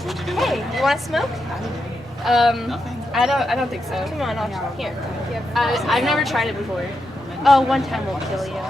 Hey, you want to smoke? I don't think so. Come on, I'll here. I've never tried it before. Oh, one time won't kill you.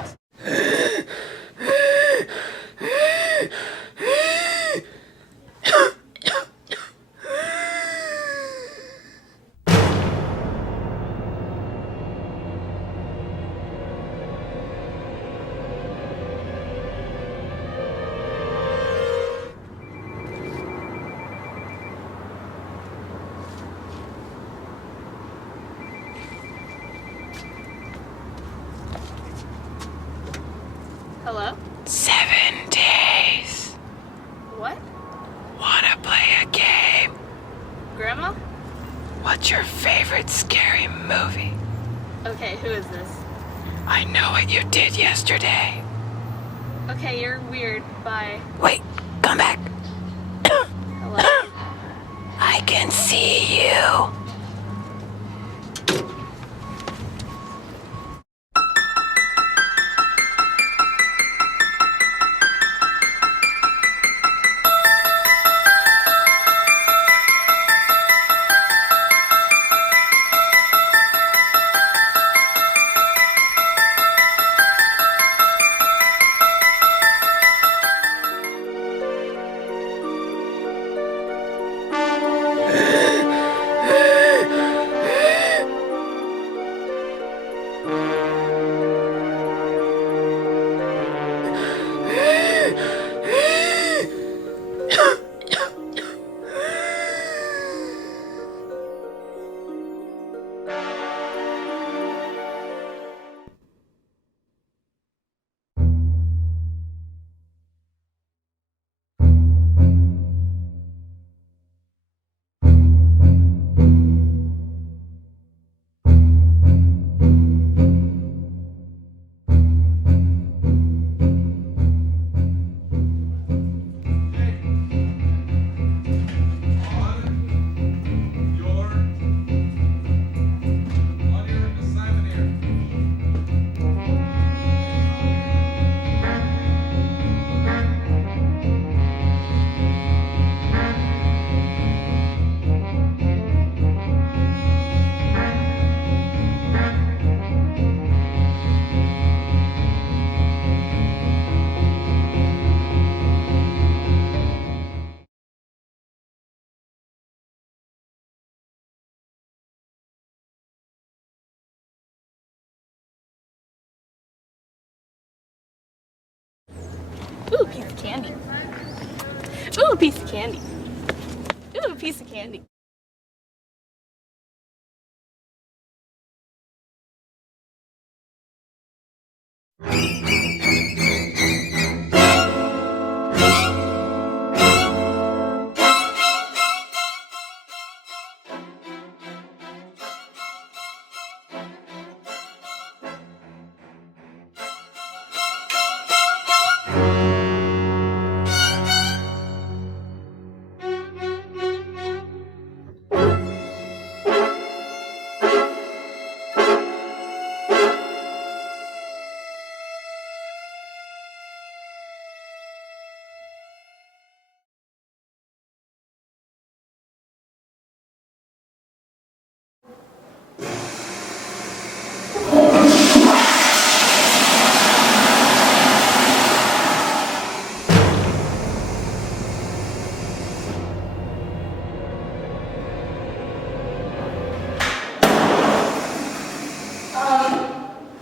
Hello? 7 days. What? Wanna play a game? Grandma? What's your favorite scary movie? Okay, who is this? I know what you did yesterday. Okay, you're weird. Bye. Wait, come back. Hello? I can see you. Ooh, a piece of candy. Ooh, a piece of candy. Ooh, a piece of candy.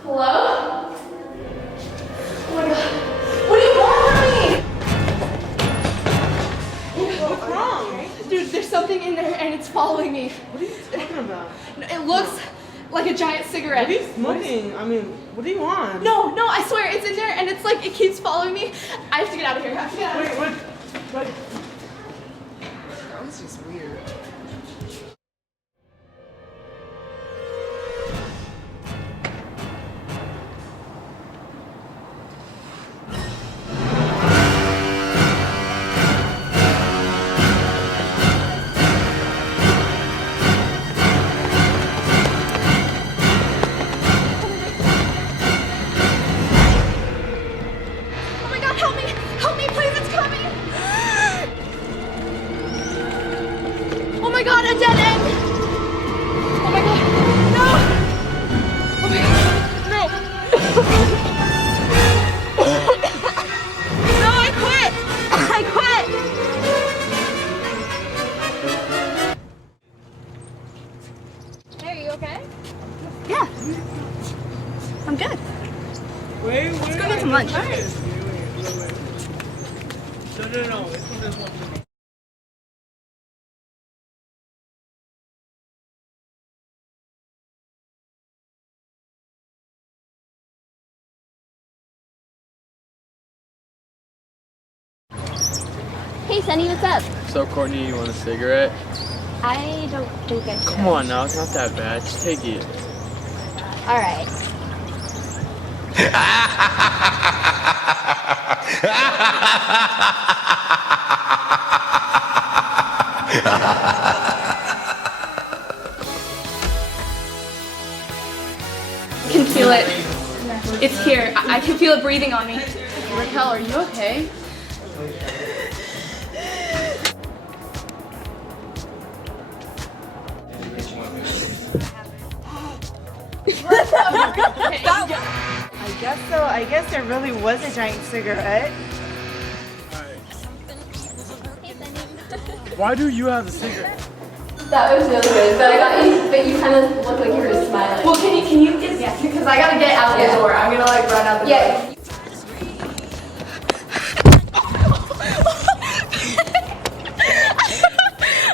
Hello? Oh my god. What do you want from me? What's wrong? Dude, there's something in there and it's following me. What are you talking about? It looks like a giant cigarette. What are you smoking? I mean, what do you want? No, I swear it's in there and it's like it keeps following me. I have to get out of here. I have to get out of here. Wait. This is weird. Oh my god, help me! Help me, please, it's coming! my god, a dead end! Oh my god, no! Oh my god, no! No, I quit! I quit! Hey, are you okay? Yeah. I'm good. Wait. Let's go get some lunch. No. It's from this one. Hey, Sunny, what's up? So Courtney, you want a cigarette? I don't think I should. Come on now, it's not that bad. Just take it. All right. I can feel it. It's here. I can feel it breathing on me. Raquel, are you okay? I guess so. I guess there really was a giant cigarette. Why do you have the cigarette? That was really good, but you kind of look like you were smiling. Well, can you just, because I gotta get out the door. I'm gonna like run out the door.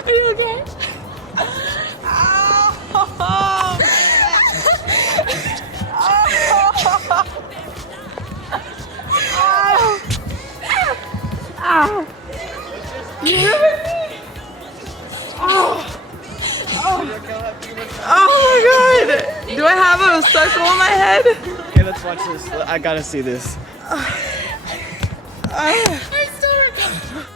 Are you okay? Oh my god! Do I have a circle on my head? Okay, let's watch this. I gotta see this. I still remember.